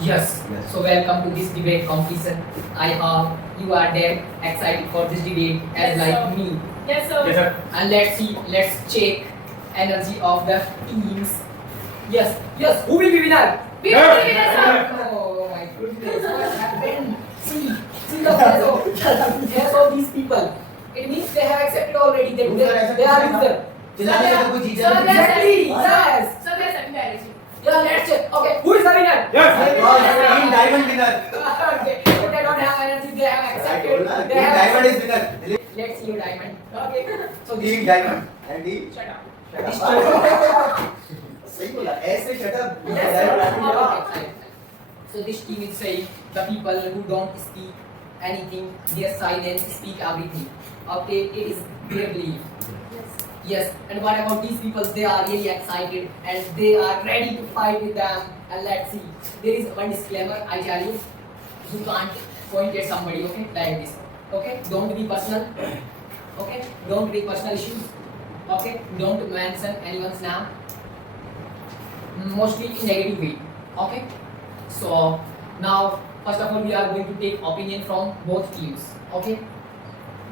Yes. Yes. So welcome to this debate competition. I hope you are damn excited for this debate as Yes, like sir. me. Yes, sir. Yes, sir. And let's check energy of the teams. Yes. Yes. Who will be winner? We will be winners, sir. Oh my goodness, what happened? See the face of these people. It means they have accepted already that they are loser. चिल्लाने से कोई जीत Sir, जाएगा। Exactly. Yes. Sir, they are setting the energy. Yeah, let's check. Okay, who is the winner? Yes. Team Diamond winner. Okay, so they don't have energy. They have I accepted. told ना, They Team have Diamond is winner. Let's see your diamond. Okay. So this Team Diamond and Team Shut up. सही बोला ऐसे shut up. Okay. So this team is saying the people who don't speak anything, their silence speak everything. Okay, it is their belief. Yes, and what about these people? They are really excited and they are ready to fight with them. And let's see. There is one disclaimer I tell you. You can't point at somebody, okay? Like this. Okay? Don't be personal. Okay? Don't bring personal issues. Okay? Don't mention anyone's name. Mostly in negative way. Okay? So now first of all we are going to take opinion from both teams. Okay?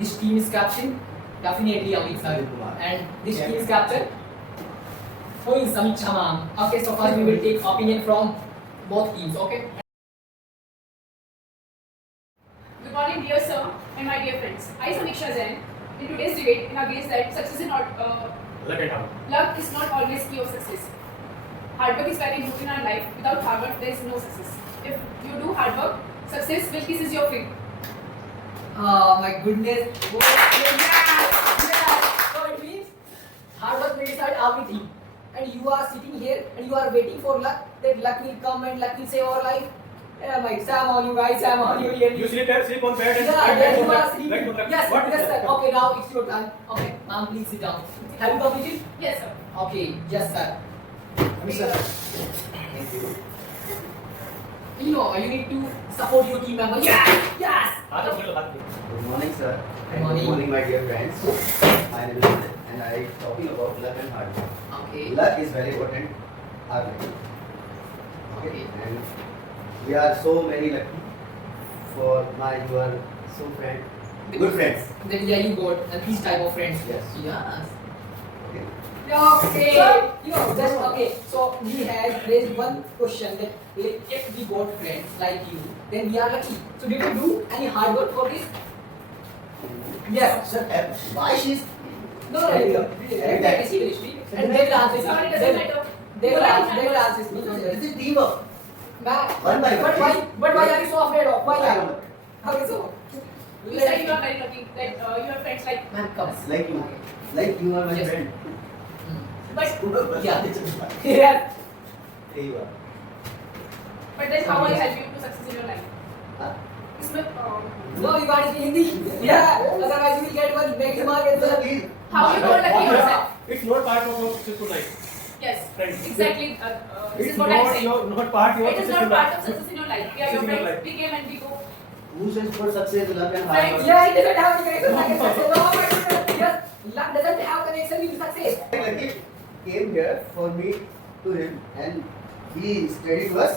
This team is captain. Definitely Amit sir. And this team is captain. Who is Samit Ma'am? Okay, so first we will take opinion from both teams. Okay? Good morning, dear sir and my dear friends. I, Samiksha Jain, in today's debate, in against that success is not Look at how. luck is not always key of success. Hard work is very important in our life. Without hard work, there is no success. If you do hard work, success will kiss your feet. Oh my goodness. Oh, yes. So it means hard work will decide everything. And you are sitting here and you are waiting for luck. That luck will come and luck will save our life. Yeah, my Sam on you guys, Sam on you really. You sleep there, sleep on bed and Yeah, yes, you are sleeping. Right, right. Yes, What is yes, that? sir. Okay, now it's your turn. Okay, ma'am, please sit down. Have you completed? Yes, sir. Okay, yes, sir. Sir. You know, you need to support your team member. Yes, yes. हाथ रख लो, हाथ रख लो. Good morning, sir. Good And morning. Good morning, my dear friends. My name is Amit and I talking about luck and hard work. Okay. Luck is very important. Hard work. Okay. And we are so very lucky for you are so good friends. Then yeah, you got these type of friends. Yes. Yes. Okay. Okay. So- You know, just okay. So we have raised one question that if we got friends like you, then we are lucky. So did you do any hard work for this? Yes. Sir, why she's No, no, no. Every Seriously. And they will answer. Sorry, it doesn't matter. They will answer. They will answer. This is teamwork. Ma'am, One by one. But why are you so afraid of? Why I are don't you? know. Okay, so. You said you are very lucky that you have friends like. Ma'am, come. Like you are my Yes. friend. But Yeah. Yeah. Yeah. but then how will I help you to success in your life? Huh? इसमें No, you can't speak Hindi. Yeah. Otherwise, you will get one negative mark as Sir, well. please. how you don't lucky yourself? It's not part of your successful life. Yes, Friends. exactly. This It's is what I'm not saying. your not part your It is successful not part life. of success in your life. We are your Success in your friends. life. We came and we go. Who says for success, luck and hard Friends. work? Yeah, it doesn't have any connection with success. Oh my goodness. Yes, luck doesn't have connection with success. Lucky came here for me to him and he studied to us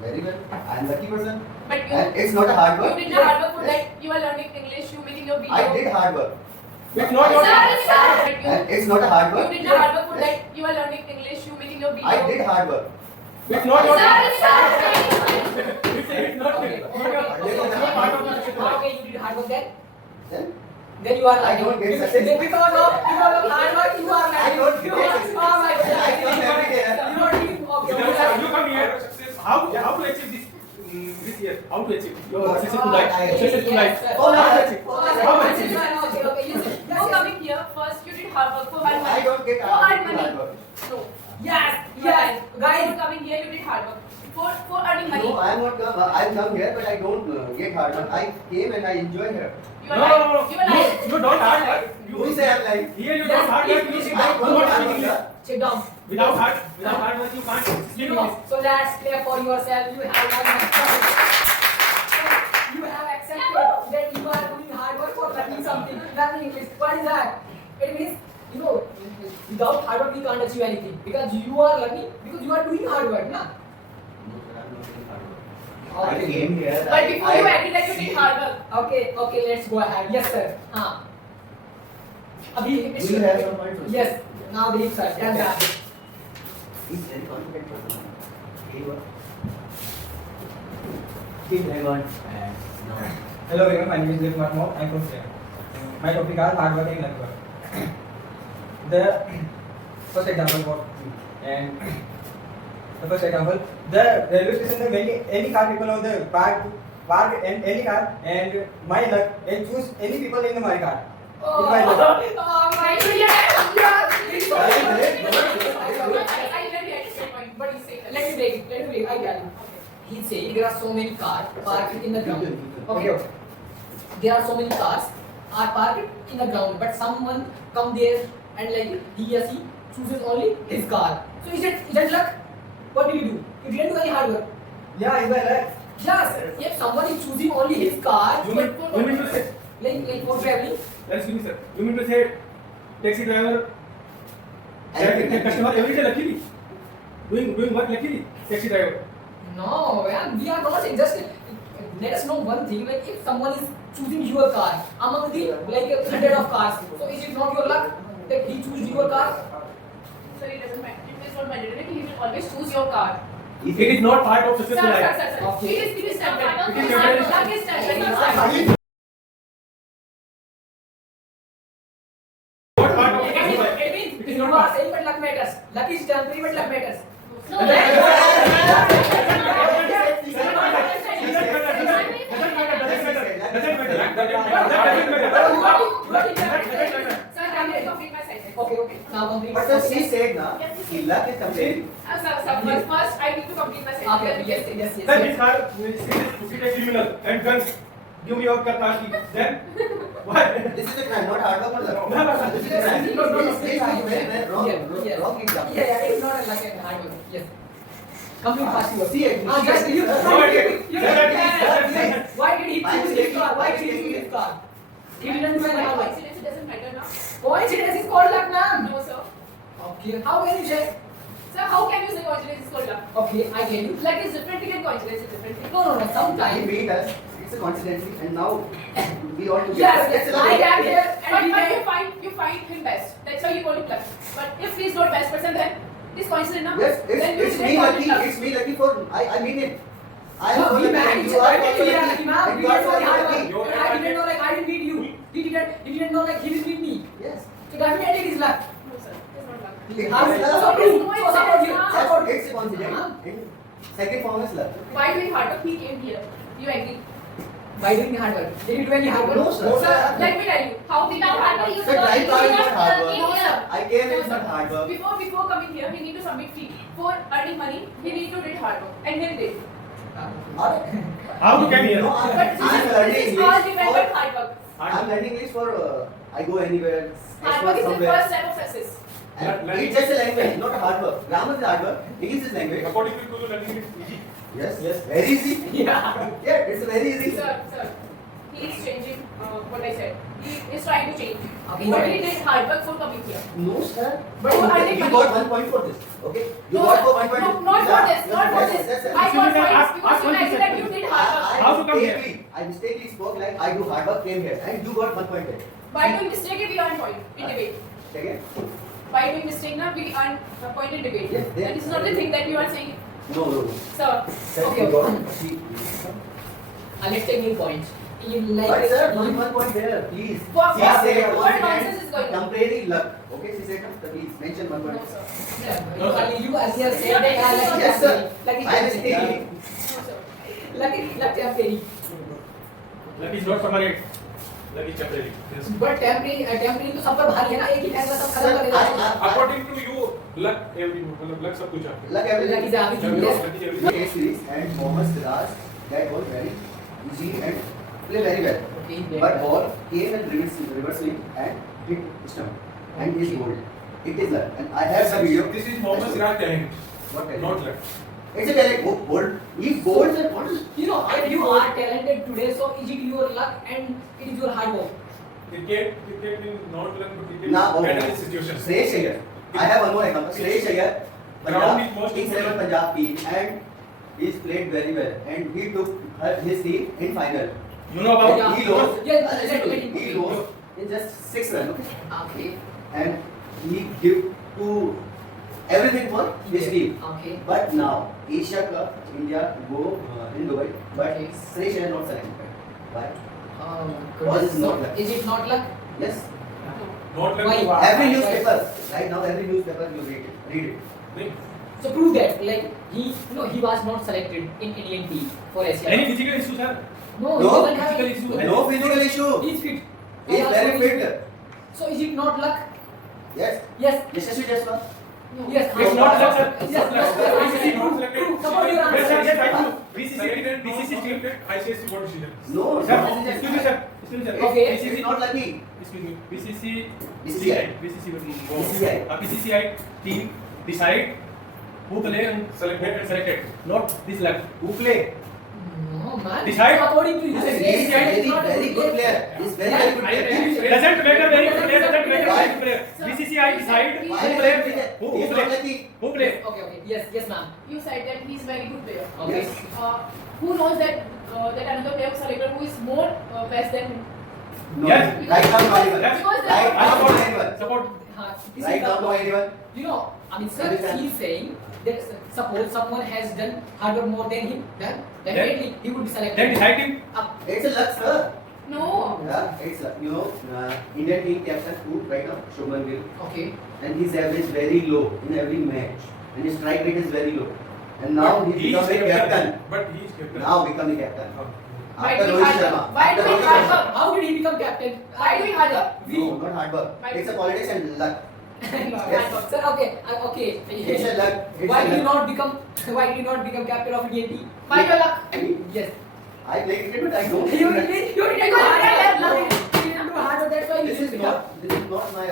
very well. I am lucky person. But And it's not a hard you work. did not hard work for that. You are learning English. You making your video. I did hard work. It's not your But And it's not a hard you work. did not hard work for that. You are learning English. You making your video. I did hard work. It's not your Sir, It's not Okay. part of your successful life. Okay, you did hard work then. Then Then you are I lucky. don't get success. Then because of hard work, you are lucky. I don't You get are- success. Oh my goodness. I come every day. You are doing okay. Because you come here, how to achieve this year? How to achieve your successful life? Successful life. Yes, sir. Oh, no, How to no, achieve? no, Okay, How okay, much is it? okay, okay, listen. Before coming here, first you did hard work for hard money. I don't get For hard hard money. work. No. Yes, Yes. yes, guys. Before coming here, you did hard work. For earning money. No, I am not come. I come here, but I don't get hard work. I came and I enjoy here. You are No, lying. no, no. You are lying. You don't hard work. You say I'm lying. Here you Yes, don't hard work. You yes, sit I down. don't You hard don't work, English. sir. Sit down. Without hard work you can't speak You know, English. so let's clear for yourself. You have one month. You have accepted that you are doing hard work for learning something. Learning English. What is that? It means, you know, without hard work we can't achieve anything. Because you are learning, because you are doing hard work, na? No, sir, I'm not doing hard work. Okay. came here. But before you agree that you did hard work. Okay, let's go ahead. Yes, sir. हाँ. अभी Do you have some points? Yes. Now Dilip sir. Tell me. He's very confident person. He was. Keep hang on. And no. Hello everyone, my name is Dilip Marmo. I'm from Sri. My topic are hard work and luck work. The first example what and the first example, the railway station the many any car people on the park and any car and my luck and choose any people in my car. In my luck. Oh my God! Yes. Good. I let you explain point. What you say? Let me break it. I tell you. He's saying there are so many cars parked in the ground. Okay. There are so many cars are parked in the ground, but someone come there and like he or she chooses only his car. So is it luck? What do? You didn't do any hard work. Yeah, in my luck. Yes. If someone is choosing only his car, You mean to say, like for traveling, excuse me, sir. You mean to say, taxi driver, customer every day luckily, doing work luckily, taxi driver. no, man, we are not saying just. Let us know one thing, like if someone is choosing your car among the like 100 of cars, so is it not your luck that he choose your car? Sir, it doesn't matter. It is not mandatory. He will always choose your car. It is not part of Sir, successful life. sir. Okay. It is standard. It is standard. Luck is standard. What part of It successful life? means It is you not are part. saying but luck matters. Luck is temporary but luck matters. No, Sir, I will complete my sentence. Okay. Now complete. But sir, she said na, कि luck is temporary. Sir, first I need to complete my sentence. Okay. Yes. Sir, this car is a criminal and guns. Give me your car key. Then why? This is a crime, not hard work. No, no. This is a crime. No. This is very wrong. Yeah. Wrong example. Yeah. It's not a luck and hard work. Yes. Complete fast you. See, Just you. Yes. Why did he choose his car? Why did he choose his car? He didn't do any hard work. Coincidence, it doesn't matter now. Coincidence is called luck, na? No, sir. Okay. How can you say? Sir, how can you say coincidence is called luck? Okay, I tell you. Luck is different thing and coincidence is different thing. No. We Sometimes. meet us. It's a coincidence, and now we all together. Yes. That's I luck. am here. But you find him best. That's why you call him luck. But if he is not best person, then this coincidence now. Yes, Then you it's shouldn't me call him lucky. luck. It's me lucky for I mean it. I am No, also we lucky. managed. You are I also didn't lucky. know, And you are also lucky. I didn't know like I didn't meet you. He didn't know like he will meet me. Yes. So definitely it is luck. No, sir. It's not luck. It How is so luck. prove? So support you. Support. It's a coincidence. In second form is luck. Why doing hard work? He came here. You agree? By doing hard work. Did you do any hard work? No, sir. Sir, let me tell you how he did hard work. Sir, drive car is not hard work. No, sir. I came in not hard work. Before coming here, he need to submit fee. For earning money, he need to did hard work. And he did. How you came here? No, But I'm learning this is all English depend for on hard work. I'm learning English for I go anywhere, Hard work is the somewhere. first step of success. And it's just a language, not a hard work. Grammar is hard work. English is language. According to you, learning is easy. Yes. Very easy. Yeah. Yeah, it's very easy. Sir, he is changing what I said. He is trying to change. Okay. But he did hard work for coming here. No, sir. But you earning you money. got 1 point for this. Okay? You No, got for 1 point. no, not for this, not for Yes, this. yes, yes. I got Excuse me, points ask because you one mentioned that you did hard work. How to come here? I mistakenly spoke like I do hard work, came here, and you got 1 point there. By doing mistake, we earn point in debate. Second? By doing mistake, now we earn a point in debate. Yes, yes. And this is not the thing that you are saying, No. sir. Okay. You got three. Let's take new points. You like But sir, only 1 point there, please. What- She what- said what confidence, nonsense is going on? temporary luck. Okay, she said, please mention 1 No, point. sir. you earlier said that like Yes, sir. Like I mistakenly. No, sir. like temporary. Luck is not permanent. Luck is temporary. Yes. But temporary तो सब पर भारी है ना एक ही time में सब खत्म Sir, कर देगा. According to you, luck every मतलब luck सब कुछ है. Luck everything. Luck is everything, Yes. yes. Luck is everything. Case series and Mohammed Siraj, that was very easy and play very well. Okay, But ball came and reverse swing and hit stump and is goal. It is luck. And I have the video. This is Mohammed Siraj talent, What talent? not luck. It's a talent. Gold. He goals and what is You know, if you are talented today, so is it your luck and it is your hard work? Cricket is not luck, but cricket Nah, is better in situations. Shreyash Iyer. I have one more example. Shreyash Iyer, Ground is most Kings important. 11 Punjab team, and he's played very well, and he took his team in final. You know about Yeah. He lost. Yeah, Listen to let me. him- He lost in just 6 runs. Okay? Okay. And he give to everything for his team. Okay. But now Asia Cup, India go in Dubai, but Okay. Selection is not selected. Why? Oh my Or goodness. is not luck? Is it not luck? Yes. not Why? like Every newspaper right now, every newspaper you read it. So prove that, like he was not selected in Indian team for Asia. any physical issue, sir? No, No he doesn't have physical any- issue. No physical issue. He's fit. He is very fit. So is it not luck? Yes. Yes. Yashasvi Jaiswal. Yes. It's not luck, sir. It's Yes. not luck. Yes. BCC not selected. Prove. Support your Yes, sir, answer. yes, I do. BCC team. ICSC what decision? No. Sir, no, this is excuse me, just- sir. Excuse me, sir. Okay. This is not lucky. Excuse me. BCC. BCCI. BCCI. BCCI team decide who play and selected. Not this luck. Who play? No man. Decide. According to you. He is BCCI is not a very good player. He is very good player. Doesn't matter very good player. Doesn't matter very good player. BCCI decide who Why play. he is Who not play? lucky? Who play? Okay. Yes, ma'am. You said that he's very good player. Okay. Yes. Who knows that another player was selected who is more best than him? No. Yes. Right now, not even. Yes. Because Right I now, support. not anyone. Support. This Right is now, the- not anyone. You know, I mean, sir, Understand. he's saying that suppose someone has done harder more than him, then definitely he would be selected. Then decide him. It's a luck, sir. No. Yeah, it's luck. You know, Indian team captain who right now, Shubman Gill, Okay. and his average very low in every match, and his strike rate is very low. And now he He is become a captain. But he is captain. Now become a captain. Why After do Rohit hard Sharma. work? Why After do Rohit hard Sharma. work? How did he become captain? Why doing hard work? No, not hard work. It's a politics and luck. Yes. Sir, okay. It's a luck. It's Why a did he luck. not become? Why did he not become captain of Indian team? By your luck. Yes. I play cricket, but I don't. You didn't do hard work. You didn't do hard work. That's why you This is didn't become. not my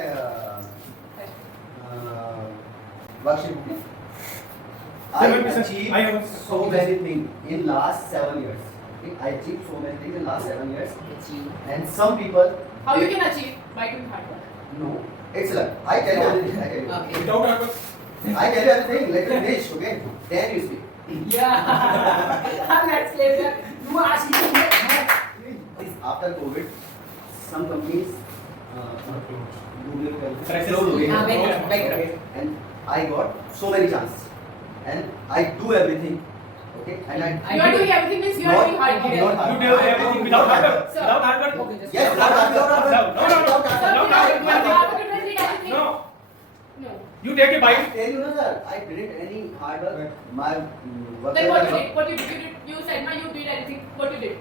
workshop. I achieved I have so many things in last 7 years. Okay? I achieved so many things in last 7 years, and some people How you can achieve by doing hard work? no. It's luck. I tell you everything. I tell you. Okay. Without hard work. I tell you everything. Let me finish. Okay. Then you speak. Yeah. Let's play that. You are asking me. This after COVID, some companies Crisis. Bankrupt. and I got so many chances, and I do everything. Okay, and I You are doing everything means you are doing hard work. not hard. You do everything without hard work. Sir. Without hard work. Okay, just Yes, without hard work. No, no, no. Sir, Without hard you work. are doing hard work. You don't need anything. No. No. You take a I bite. tell you, no, sir. I didn't any hard work. My Then what you did? What you did? You said, "Ma, you did anything." What you did?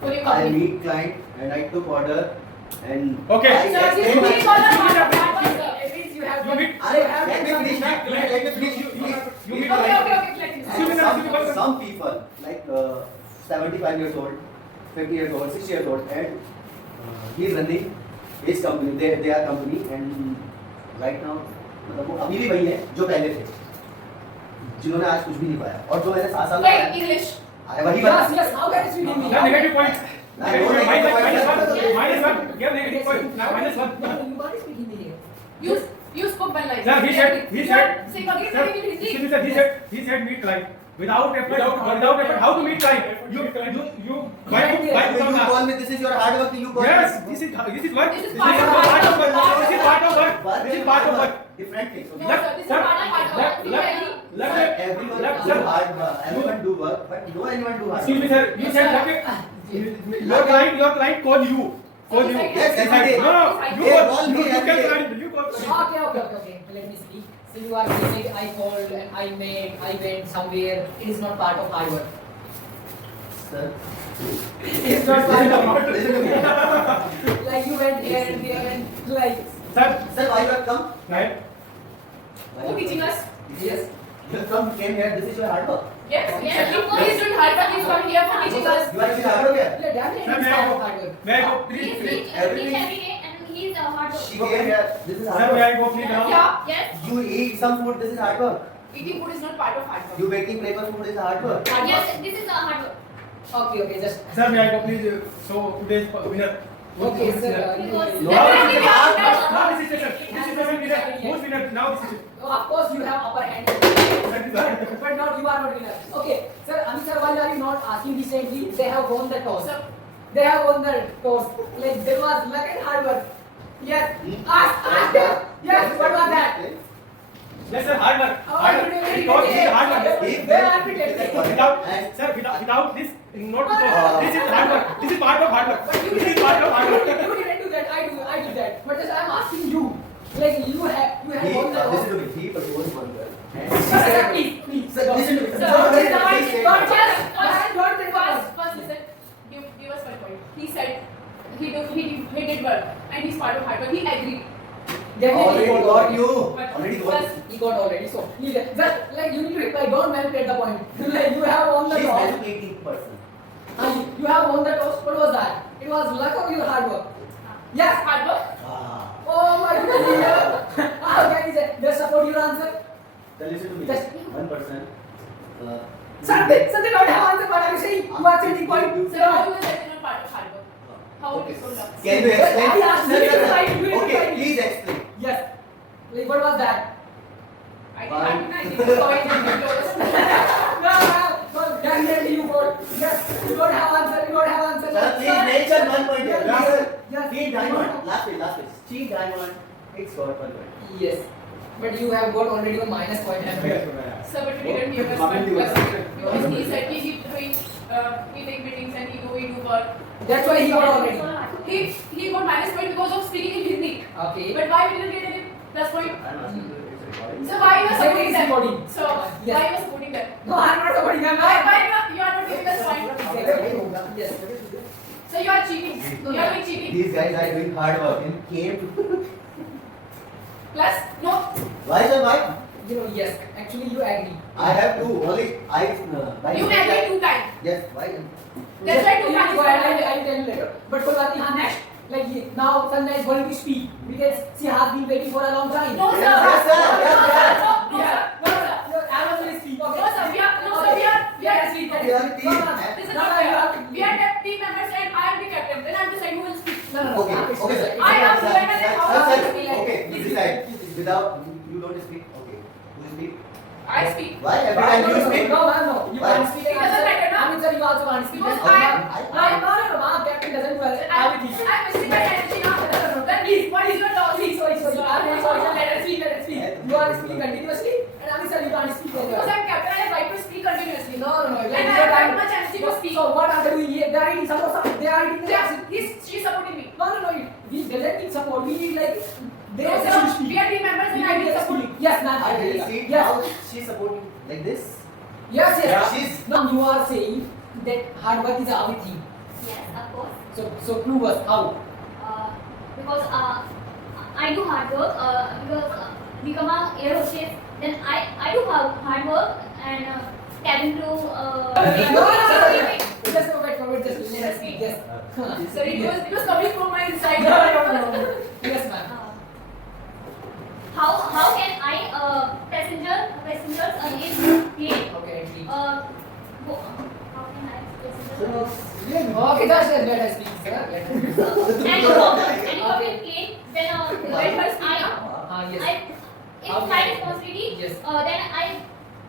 For your I company. meet client and I took order and Okay. I Sir, this explained is my- all about hard work, sir. At least you have. You meet- Let me finish. Let me finish. You Please. meet- Okay, okay, okay. Let me Excuse me, see. sir. Some people like 75 years old, 50 years old, 60 years old, and he is running his company. They are company, and right now मतलब वो अभी भी वही है जो पहले थे, जिन्होंने आज कुछ भी नहीं पाया और जो मैंने 7 साल में Wait, पाया, English. अरे वही Yes, बात। yes. How can you give me? Now negative point. Now Negative point. negative point. Minus one. Give negative point. Now minus one. You are speaking me here. You spoke one line. Sir, he said. Sing again, Sir, sing it, excuse me, sir. He said meet client. Without effort, how to meet client? Why You call me. This is your hard work. You call Yes, me. this is work. This is This part is of part of work. work. This is part of work. This is part of work. Different things. No, Okay? sir, this is part of hard work. You agree? Everyone do hard work. Everyone do work, but no anyone do hard Excuse me, work. sir. You said okay. Your client call you. Call you. Yes, every day. No, They call me you every can day. call. You call. Okay. Let me speak. So you are saying I called and I made, I went somewhere. It is not part of hard work. Sir, It's not part of hard listen to me. work. Like you went here and there and like. Sir, Sir, why you have come? right? Who teaching us? Yes. You come came here. This is your hard work. Yes, Yes, exactly. of course. He is doing hard work. He is coming here for teaching us. You are doing hard work here. Yeah, definitely Sir, it's may I part go? of hard work. May I go, He please? is please. rich Everything- every day and he is a hard She worker. came here. This is Sir, hard may I work. go, please? Now? Yeah. Yes. You eat some food. This is hard work. Eating food is not part of hard work. You making paper food is hard work. Hard Yes, work. this is a hard work. Okay, just. Sir, may I go, please? So today's winner. Okay, sir. Because- No. Now this is session. This is session winner. Who's winner? Now this is. Of course, you have upper hand. But not you are not winner. Okay, sir. Amit sir, why are you not asking recently? They have won the toss. Sir. They have won the toss. Like there was luck and hard work. Yes. Ask them. Yes. What was that? Yes, sir. Hard work. Hard work. Because this is hard work. They are pretending. Without, sir, without this, not because this is hard work. This is part of hard work. But you This is part of hard work. You didn't do that. I did that. But just I am asking you. Like you have won the Listen toss. to me. He proposed one girl. And she Sir, said, please. Sir, listen to me. Sir, Don't sir, please say that. First listen. Give us one point. He said he did work and he's part of hard work. He agreed. Already got you. But Already got first- you. He got already. So just like you need to reply. Don't manipulate the point. Like you have won the She's toss. manipulating person. You have won the toss. What was that? It was luck or your hard work? Yes. Hard work. Ah. Oh my goodness. How can you say? Just support your answer. Then listen to me. Just- One person. Something don't have answer. What are you saying? You are saying point. So how you will say you're part of hard work? How Okay. it is so luck? Can you explain? I asked you to reply, you need to Okay, reply. please explain. Yes. Like what was that? I didn't point and No. Definitely you got. Yes. You don't have answer. You don't have answer. Sir, please mention one point here. Yes. Please. Yes. Team Diamond. Last page. Team Diamond. It's got 1 point. Yes. But you have got already a minus point. So, but we didn't give us one plus because he said he take meetings and he do work. That's why he got already. He got minus point because of speaking in Hindi. Okay. But why we didn't get any plus point? I'm asking you, it's recording. So why you were Second supporting is them? recording. So Yes. why you were supporting them? No, I'm not supporting them. Why you are not giving us point? Yes. So you are cheating. You are doing cheating. These guys are doing hard work and came to. Plus no. Why, sir? Why? You know, yes. Actually, you agree. I have two. Only I. You agreed 2 times. Yes. Why? That's why two You times. go ahead, I'll tell you later. But for that, next. Like now, Sanjay is going to speak because she has been waiting for a long time. No sir. Yes, sir. Yes, sir. No sir. No sir. Aaron will speak. Okay. No sir. We are speak. We are the team. This is not fair. We are the team members and I am the captain. Then I have to decide who will speak. No. Okay. Okay, sir. I am Sir, women and how sir, to sir. speak. Okay. You decide. Without you don't speak. Okay. Who speak? I speak. Why? Every time you speak. No. You Why? can't speak. It doesn't matter, no? I mean, sir, you also can't speak. Because No. Our captain doesn't do everything. I'm wasting my energy now. Then please, what is your toss? Please, sorry. I'm very sorry. Let us speak. You are speaking continuously, and Ami sir, you can't speak as Because well. I'm captain, I have right to speak continuously. No. And I have that much energy to speak. So what are they doing here? They are eating samosa. They are eating the She's supporting me. No. We doesn't need support. We need like they No, should sir, speak. we are team members and I need support. Yes, ma'am. I will see Yes. how she's supporting like this. Yes. Yeah. She's- Now you are saying that hard work is our thing. Yes, of course. So prove us how. Because I do hard work because become a air hostess. Then I do hard work and cabin crew. Just forget. Just let us speak. Yes. So it was coming from my inside. No. Yes, ma'am. How can I passengers in plane? Okay. Please. How can I passengers? Okay, just let us speak, sir. Let us speak. Helicopter plane. Then Yes. it's my responsibility. Yes. Then I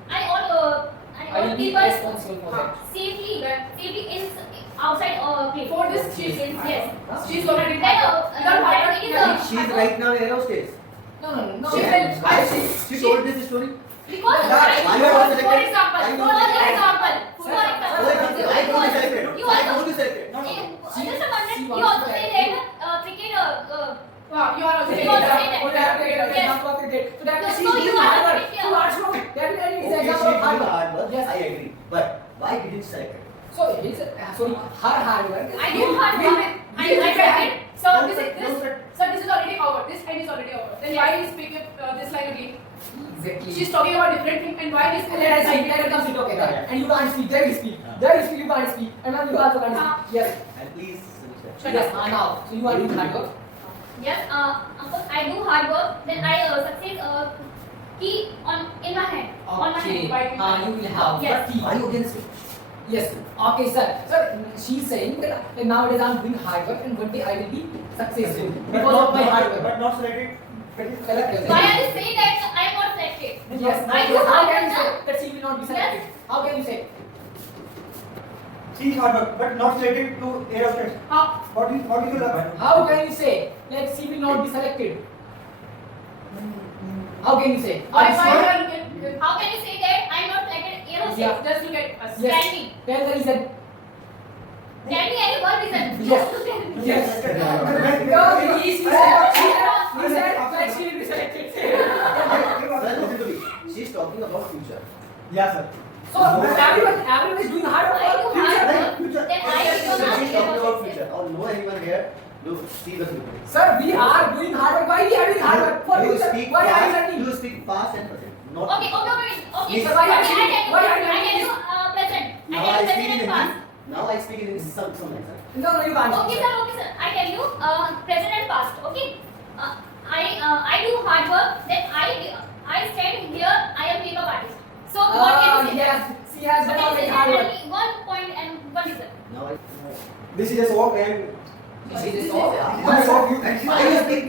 I will be people responsible for that. safely in outside plane. For this, she's doing Yes. She's already Then without hard work. it is She's right now air hostess. No. She Yeah. will- Why she told this story? because Why you are not for selected? example, Why you for not selected? example, For example, I don't be selected. You I also- don't be selected. just a minute, she you wants also to say add- that cricket Wow, you are also You getting also that. say that. Oh, they have created an Yes. example of cricket. So that So she's you doing are hard work. cricket. So what's wrong? Definitely it's Okay, an she's example of doing hard the work. hard work. Yes. I agree. But why didn't she select it? So it's sorry, her hard work. I do hard We- work. I cricket. So this is already over. This time is already over. Then why is speaking this line again? Exactly. She's talking about different thing and why this Let us speak. Let us speak. Okay, Yeah. and you can't speak. There you speak. There you speak. You can't speak. And now you also can't speak. Yes. And please finish that. Shut Yes. up. Now. So you are doing hard work. Yes, uncle, I do hard work. Then I succeed key on in my hand. On my Okay. hand. You will have Yes. key. Are you against it? Yes. Okay, sir. Sir, she's saying that nowadays I'm doing hard work and one day I will be successful because of my hard work. But not selected. Correct. Why are you saying that I am not selected? Yes. I do How hard can you work, say that she will not be selected? How can you say? She is hard work, but not selected to aerospace. How? What is your love? How can you say like she will not be selected? How can you say? Why Are you sure? you can How can you say that I am not selected aerospace? Yeah. just look at us? Yes. Tell me. Tell the reason. Tell me any one reason. Yes. Just tell me. Yes. No, He said like she will be selected. Sir, listen to me. She's talking about future. Yeah, sir. So everyone is doing hard I do work. hard Future. work. Then I become Sir, she's talking about a future. Or no anyone here to see the future. Sir, we are doing hard work. Why we are doing hard work? For You future. speak Why are you past. learning? You speak past and present. Not. Okay. Please. Okay, Why are okay, you- I tell why are you. you I tell doing you present. Now I I tell speak you in present and Hindi. past. Now I speak in some like that. No, you can't. Okay, sir. I tell you present and past. Okay. I do hard work. Then I stand here. I am makeup artist. So what can you say? Yes, she has done Okay, already so hard tell work. me one point and one reason. Now I. This is a soap and This is all. one soap you Why you speak?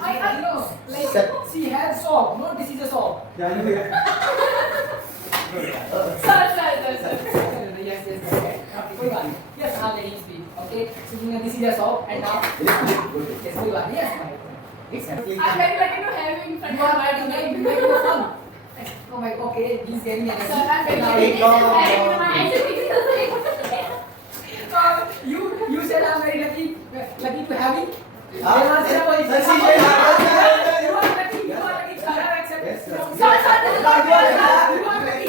I know. Like Sir. she has soap. No, this is a soap. yeah, you know. Sir. Yes. कोई बात नहीं. Yes, हाँ let him speak. Okay. So this is a soap and now. Yes, कोई बात नहीं. Yes, Exactly. I'm very lucky to have you in front you are of right. my You make it fun. Oh my. Okay, he's getting energy. Sir, I'm very Now- lucky. Hey, no. I should be You said I'm very lucky to have you. Ah, You are sir, lucky. sir, she said hard work, sir. You are lucky. You are lucky. Sir, I accept it. Yes, sir. Sir, this is not You are fair. lucky. You are lucky.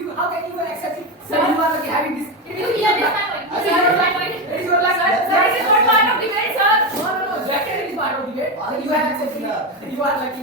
You. How can you accept it? Sir, you are lucky having this. You hear this my point. You hear my point. It is your luck. Sir, this is not part of debate, sir. No. That is part of the game. You have accepted it. You are lucky.